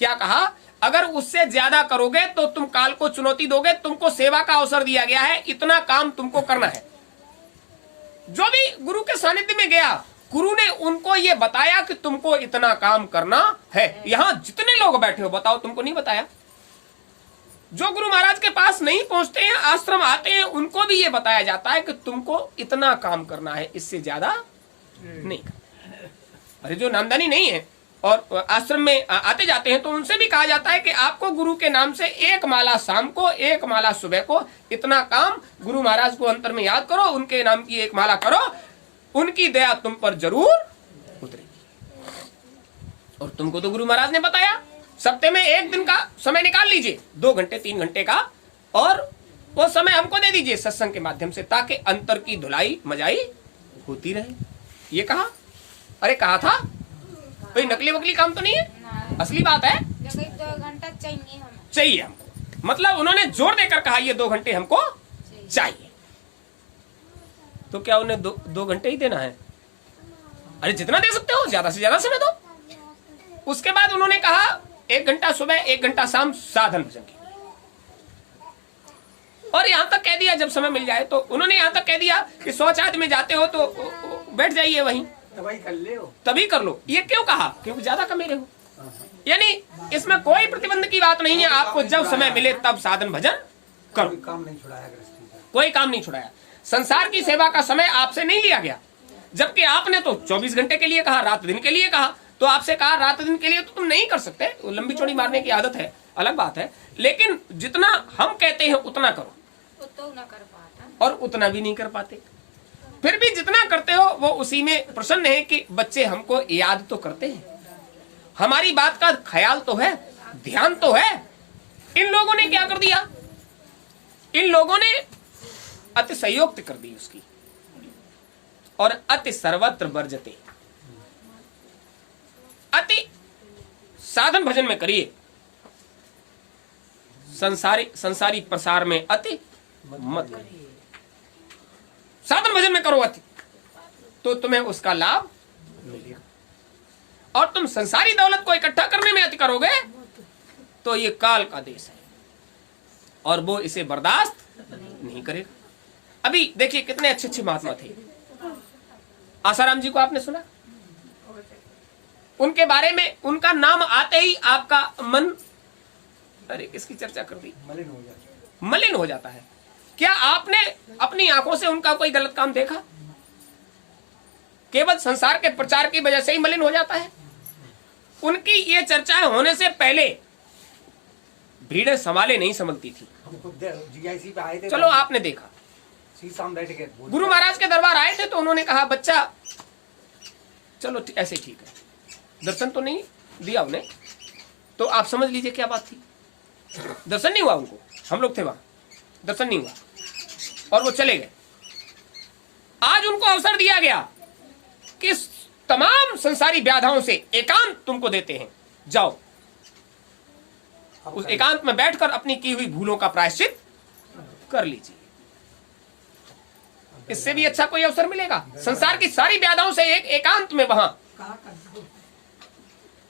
क्या कहा, अगर उससे ज्यादा करोगे तो तुम काल को चुनौती दोगे, तुमको सेवा का अवसर दिया गया है, इतना काम तुमको करना है। जो भी गुरु के सानिध्य में गया, गुरु ने उनको ये बताया कि तुमको इतना काम करना है। यहां जितने लोग बैठे हो, बताओ तुमको नहीं बताया? जो गुरु महाराज के पास नहीं पहुंचते हैं, आश्रम आते हैं, उनको भी ये बताया जाता है कि तुमको इतना काम करना है, इससे ज्यादा नहीं। अरे जो नामदानी नहीं है और आश्रम में आते जाते हैं, तो उनसे भी कहा जाता है कि आपको गुरु के नाम से एक माला शाम को, एक माला सुबह को, इतना काम गुरु महाराज को अंतर में याद करो, उनके नाम की एक माला करो, उनकी दया तुम पर जरूर उतरेगी। और तुमको तो गुरु महाराज ने बताया, सप्ताह में एक दिन का समय निकाल लीजिए, 2 घंटे 3 घंटे का, और वो समय हमको दे दीजिए सत्संग के माध्यम से, ताकि अंतर की धुलाई मजाई होती रहे। ये कहा। अरे कहा था कोई नकली वकली काम तो नहीं है, असली बात है। 2 घंटा चाहिए हमको, मतलब उन्होंने जोर देकर कहा ये 2 घंटे हमको चाहिए। तो क्या उन्हें 2 घंटे ही देना है? अरे जितना दे सकते हो, ज्यादा से ज्यादा समय दो। उसके बाद उन्होंने कहा 1 घंटा सुबह, 1 घंटा शाम साधन भजन की। और यहां तक कह दिया, जब समय मिल जाए तो उन्होंने यहां तक कह दिया कि शौचालय में जाते हो तो बैठ जाइए वहीं, तभी कर लो। ये क्यों कहा? क्योंकि ज्यादा कमेरे हो। यानी इसमें कोई प्रतिबंध की बात नहीं है, आपको जब समय मिले तब साधन भजन करो। कोई काम नहीं छुड़ाया। संसार की सेवा का समय आपसे नहीं लिया गया, जबकि आपने तो 24 घंटे के लिए कहा, रात दिन के लिए कहा। तो आपसे कहा रात दिन के लिए तो तुम नहीं कर सकते, लंबी चौड़ी मारने की आदत है, अलग बात है, लेकिन जितना हम कहते हैं उतना करो, तो ना कर पाता, और उतना भी नहीं कर पाते। फिर भी जितना करते हो वो उसी में प्रसन्न है कि बच्चे हमको याद तो करते हैं, हमारी बात का ख्याल तो है, ध्यान तो है। इन लोगों ने क्या कर दिया? इन लोगों ने अतिशयोक्ति कर दी उसकी, और अति सर्वत्र वर्जते। अति साधन भजन में करिए, संसारी प्रसार में अति मत करिए। साधन भजन में करो अति, तो तुम्हें उसका लाभ मिलेगा। और तुम संसारी दौलत को इकट्ठा करने में अति करोगे तो ये काल का देश है, और वो इसे बर्दाश्त नहीं करेगा। अभी देखिए कितने अच्छे अच्छे महात्मा थे। आसाराम जी को आपने सुना? उनके बारे में, उनका नाम आते ही आपका मन, अरे किसकी चर्चा कर दी, मलिन हो जाता है। क्या आपने अपनी आंखों से उनका कोई गलत काम देखा? केवल संसार के प्रचार की वजह से ही मलिन हो जाता है। उनकी ये चर्चाएं होने से पहले भीड़ें संभाले नहीं संभलती थी। चलो आपने देखा, गुरु महाराज के दरबार आए थे तो उन्होंने कहा बच्चा चलो ऐसे ठीक है, दर्शन तो नहीं दिया उन्हें, तो आप समझ लीजिए क्या बात थी। दर्शन नहीं हुआ उनको, हम लोग थे वहां, दर्शन नहीं हुआ और वो चले गए। आज उनको अवसर दिया गया कि तमाम संसारी व्याधाओं से एकांत तुमको देते हैं, जाओ उस एकांत में बैठकर अपनी की हुई भूलों का प्रायश्चित कर लीजिए। इससे भी अच्छा कोई अवसर मिलेगा? संसार की सारी व्याधाओं से एक एकांत में वहां,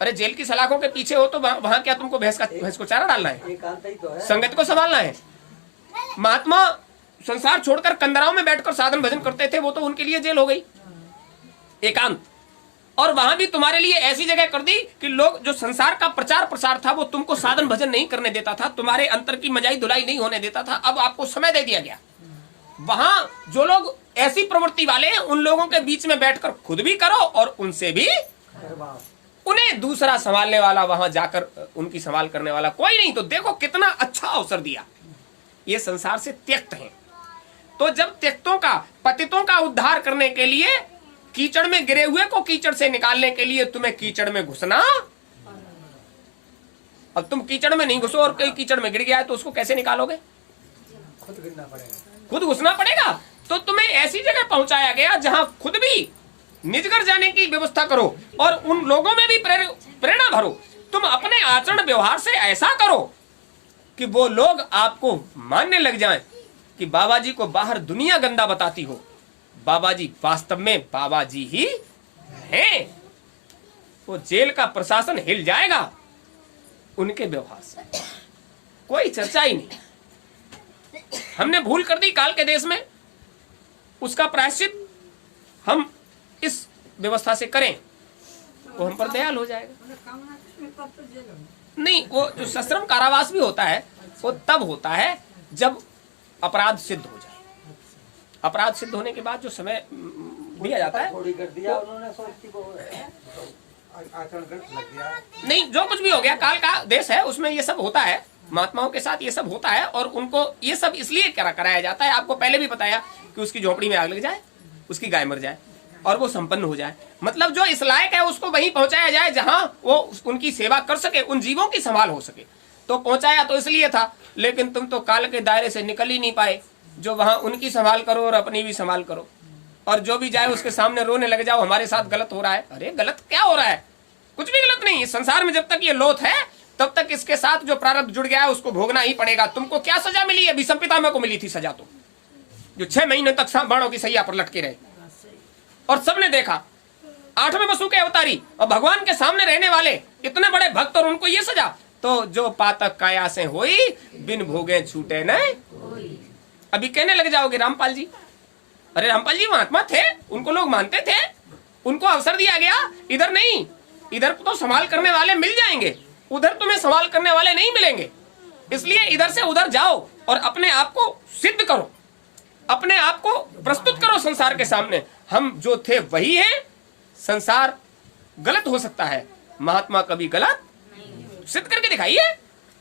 अरे जेल की सलाखों के पीछे हो तो वहां क्या तुमको भैंस को चारा डालना है? संगत को संभालना है। महात्मा संसार छोड़कर कंदराओं में बैठकर साधन भजन करते थे, वो तो उनके लिए जेल हो गई एकांत। और वहां भी तुम्हारे लिए ऐसी जगह कर दी कि लोग, जो संसार का प्रचार प्रसार था वो तुमको साधन भजन नहीं करने देता था, तुम्हारे अंतर की मजाई धुलाई नहीं होने देता था, अब आपको समय दे दिया गया। वहां जो लोग ऐसी प्रवृत्ति वाले हैं उन लोगों के बीच में बैठकर खुद भी करो और उनसे भी, उन्हें दूसरा संभालने वाला, वहां जाकर उनकी संभाल करने वाला कोई नहीं। तो देखो कितना अच्छा अवसर दिया। ये संसार से त्यक्त हैं, तो जब त्यक्तों का, पतितों का उद्धार करने के लिए, कीचड़ में गिरे हुए को कीचड़ से निकालने के लिए तुम्हें कीचड़ में घुसना, अब तुम कीचड़ में नहीं घुसो और कोई कीचड़ में गिर गया है तो उसको कैसे निकालोगे? खुद गिरना पड़ेगा, खुद घुसना पड़ेगा। तो तुम्हें ऐसी जगह पहुंचाया गया जहां खुद भी निजगर जाने की व्यवस्था करो और उन लोगों में भी प्रेरणा भरो। तुम अपने आचरण व्यवहार से ऐसा करो कि वो लोग आपको मानने लग जाएं कि बाबा जी को बाहर दुनिया गंदा बताती हो, बाबा जी वास्तव में बाबा जी ही हैं। वो जेल का प्रशासन हिल जाएगा उनके व्यवहार से, कोई चर्चा ही नहीं। हमने भूल कर दी काल के देश में, उसका प्रायश्चित हम इस व्यवस्था से करें, वो हम पर दयाल हो जाएगा। नहीं, वो जो सश्रम कारावास भी होता है वो तब होता है जब अपराध सिद्ध हो जाए। अपराध सिद्ध होने के बाद जो समय दिया जाता है, नहीं जो कुछ भी हो गया, काल का देश है, उसमें ये सब होता है, महात्माओं के साथ ये सब होता है। और उनको ये सब इसलिए कराया जाता है, आपको पहले भी बताया कि उसकी झोपड़ी में आग लग जाए, उसकी गाय मर जाए और वो संपन्न हो जाए। मतलब जो इस लायक है उसको वहीं पहुंचाया जाए जहां वो उनकी सेवा कर सके, उन जीवों की संभाल हो सके। तो पहुंचाया तो इसलिए था, लेकिन तुम तो काल के दायरे से निकल ही नहीं पाए, जो वहां उनकी संभाल करो और अपनी भी संभाल करो, और जो भी जाए उसके सामने रोने लग जाओ, हमारे साथ गलत हो रहा है। अरे गलत क्या हो रहा है? कुछ भी गलत नहीं। संसार में जब तक ये लोथ है तब तक इसके साथ जो प्रारब्ध जुड़ गया है उसको भोगना ही पड़ेगा। तुमको क्या सजा मिली है? भीष्म पितामह को मिली थी सजा, तो जो 6 महीने तक बाणों की सैया पर लटके रहे, और सबने देखा। 8वें वसु के अवतारी और भगवान के सामने रहने वाले इतने बड़े भक्त, और उनको ये सजा। तो जो पातक काया से होई, बिन भोगे छूटे न। अभी कहने लग जाओगे रामपाल जी, अरे रामपाल जी महात्मा थे, उनको लोग मानते थे, उनको अवसर दिया गया। इधर नहीं, इधर तो संभाल करने वाले मिल जाएंगे, उधर तुम्हें संभाल करने वाले नहीं मिलेंगे। इसलिए इधर से उधर जाओ और अपने आप को सिद्ध करो, अपने आप को प्रस्तुत करो संसार के सामने। हम जो थे वही हैं। संसार गलत हो सकता है, महात्मा कभी गलत सिद्ध करके दिखाइए,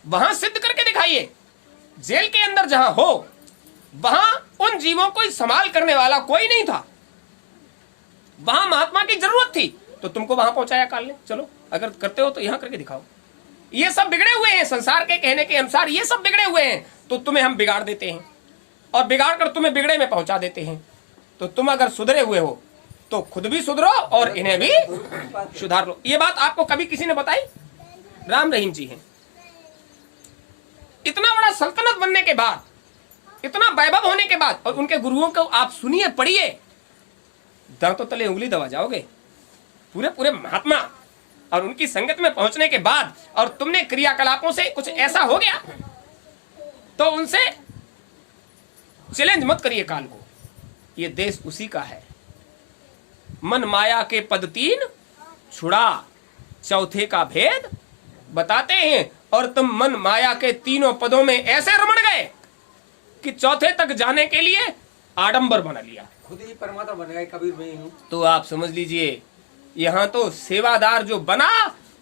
वहां सिद्ध करके दिखाइए। जेल के अंदर जहां हो वहां उन जीवों को संभाल करने वाला कोई नहीं था, वहां महात्मा की जरूरत थी, तो तुमको वहां पहुंचाया काल ने। चलो अगर करते हो तो यहां करके दिखाओ। ये सब बिगड़े हुए हैं, संसार के कहने के अनुसार ये सब बिगड़े हुए हैं, तो तुम्हें हम बिगाड़ देते हैं और बिगाड़ कर तुम्हें बिगड़े में पहुंचा देते हैं। तो तुम अगर सुधरे हुए हो तो खुद भी सुधरो और इन्हें भी सुधार लो। ये बात आपको कभी किसी ने बताई? राम रहीम जी हैं। इतना बड़ा सल्तनत बनने के बाद, इतना वैभव होने के बाद, और उनके गुरुओं को आप सुनिए, पढ़िए, दांतों तले उंगली दबा जाओगे। पूरे पूरे महात्मा और उनकी संगत में पहुंचने के बाद, और तुमने क्रियाकलापों से कुछ ऐसा हो गया, तो उनसे चैलेंज मत करिए काल को। ये देश उसी का है। मन माया के पद 3 छुड़ा, चौथे का भेद बताते हैं। और तुम मन माया के तीनों पदों में ऐसे रमण गए कि चौथे तक जाने के लिए आडंबर बना लिया, खुद ही परमात्मा बन गए। कबीर में हूँ, तो आप समझ लीजिए, यहाँ तो सेवादार जो बना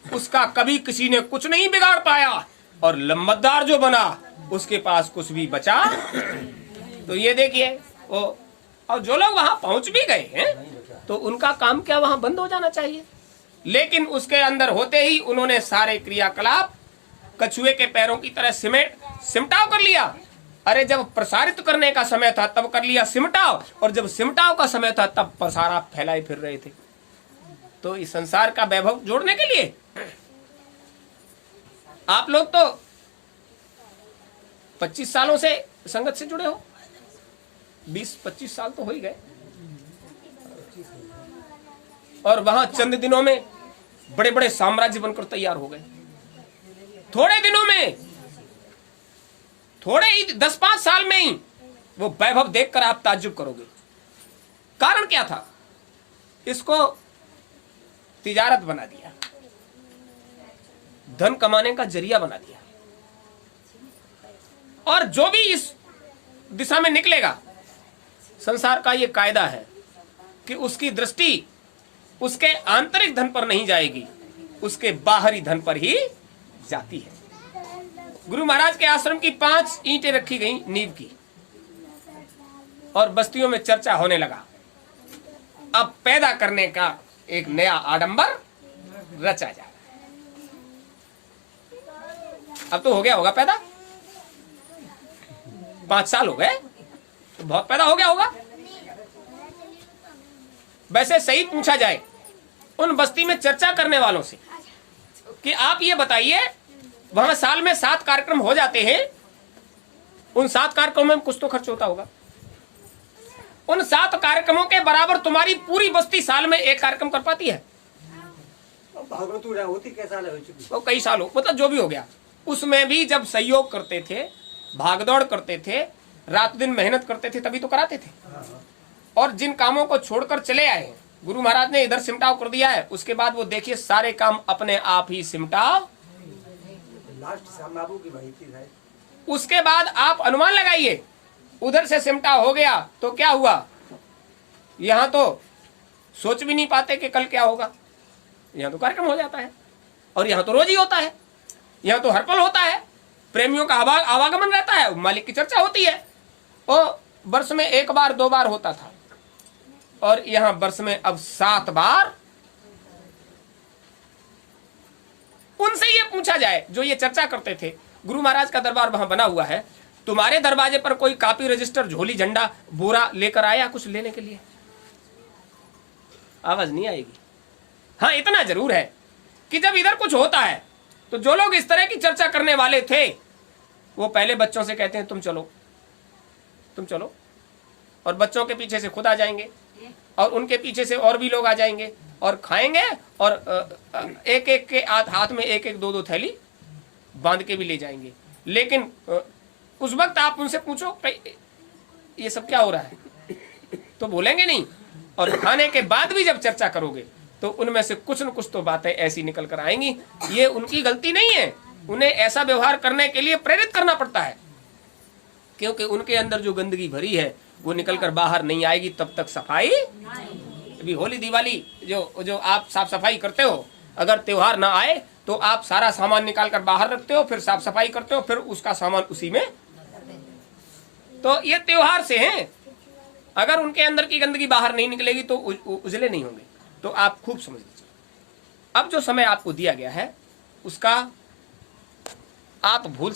उसका कभी किसी ने कुछ नहीं बिगाड़ पाया, और लंबतदार जो बना उसके पास कुछ भी बचा। तो ये देखिए वो, और जो लोग वहां पहुंच भी गए हैं तो उनका काम क्या वहां बंद हो जाना चाहिए? लेकिन उसके अंदर होते ही उन्होंने सारे क्रियाकलाप कछुए के पैरों की तरह सिमटाव कर लिया। अरे जब प्रसारित करने का समय था तब कर लिया सिमटाव, और जब सिमटाव का समय था तब पसारा फैलाए फिर रहे थे। तो इस संसार का वैभव जोड़ने के लिए आप लोग तो 25 सालों से संगत से जुड़े हो, 20-25 साल तो हो ही गए, और वहां चंद दिनों में बड़े बड़े साम्राज्य बनकर तैयार हो गए। थोड़े दिनों में, थोड़े ही 10-5 साल में ही वो वैभव देखकर आप ताज्जुब करोगे। कारण क्या था? इसको तिजारत बना दिया, धन कमाने का जरिया बना दिया। और जो भी इस दिशा में निकलेगा, संसार का ये कायदा है कि उसकी दृष्टि उसके आंतरिक धन पर नहीं जाएगी, उसके बाहरी धन पर ही जाती है। गुरु महाराज के आश्रम की 5 ईंटें रखी गई नींव की, और बस्तियों में चर्चा होने लगा। अब पैदा करने का एक नया आडंबर रचा जा रहा है। अब तो हो गया होगा पैदा, 5 साल हो गए तो बहुत पैदा हो गया होगा। वैसे सही पूछा जाए उन बस्ती में चर्चा करने वालों से कि आप ये बताइए, वहां साल में 7 कार्यक्रम हो जाते हैं, उन 7 कार्यक्रमों में कुछ तो खर्च होता होगा। उन 7 कार्यक्रमों के बराबर तुम्हारी पूरी बस्ती साल में 1 कार्यक्रम कर पाती है? भागवत होती कैसा हो चुकी वो कई साल हो, मतलब जो भी हो गया, उसमें भी जब सहयोग करते थे, भागदौड़ करते थे, रात दिन मेहनत करते थे, तभी तो कराते थे। और जिन कामों को छोड़कर चले आए हैं, गुरु महाराज ने इधर सिमटाव कर दिया है, उसके बाद वो देखिए सारे काम अपने आप ही सिमटाव। लास्ट श्याम बाबू की भाई थी है। उसके बाद आप अनुमान लगाइए, उधर से सिमटाव हो गया तो क्या हुआ, यहां तो सोच भी नहीं पाते कि कल क्या होगा। यहां तो कार्यक्रम हो जाता है, और यहां तो रोज ही होता है, यहां तो हर पल होता है, प्रेमियों का आवागमन रहता है, मालिक की चर्चा होती है। और वर्ष में 1 बार 2 बार होता था, और यहां वर्ष में अब 7 बार। उनसे ये पूछा जाए जो ये चर्चा करते थे, गुरु महाराज का दरबार वहां बना हुआ है, तुम्हारे दरवाजे पर कोई कापी रजिस्टर झोली झंडा बोरा लेकर आया कुछ लेने के लिए? आवाज नहीं आएगी। हाँ, इतना जरूर है कि जब इधर कुछ होता है तो जो लोग इस तरह की चर्चा करने वाले थे, वो पहले बच्चों से कहते हैं तुम चलो, तुम चलो, और बच्चों के पीछे से खुद आ जाएंगे, और उनके पीछे से और भी लोग आ जाएंगे, और खाएंगे, और एक एक के हाथ में 1-1 2-2 थैली बांध के भी ले जाएंगे। लेकिन उस वक्त आप उनसे पूछो ये सब क्या हो रहा है, तो बोलेंगे नहीं। और खाने के बाद भी जब चर्चा करोगे तो उनमें से कुछ न कुछ तो बातें ऐसी निकल कर आएंगी। ये उनकी गलती नहीं है, उन्हें ऐसा व्यवहार करने के लिए प्रेरित करना पड़ता है, क्योंकि उनके अंदर जो गंदगी भरी है वो निकलकर बाहर नहीं आएगी तब तक सफाई। अभी होली दिवाली जो आप साफ सफाई करते हो, अगर त्योहार ना आए तो आप सारा सामान निकाल कर बाहर रखते हो, फिर साफ सफाई करते हो, फिर उसका सामान उसी में। तो ये त्योहार से हैं, अगर उनके अंदर की गंदगी बाहर नहीं निकलेगी तो उजले नहीं होंगे। तो आप खूब समझ लीजिए, अब जो समय आपको दिया गया है उसका आप भूल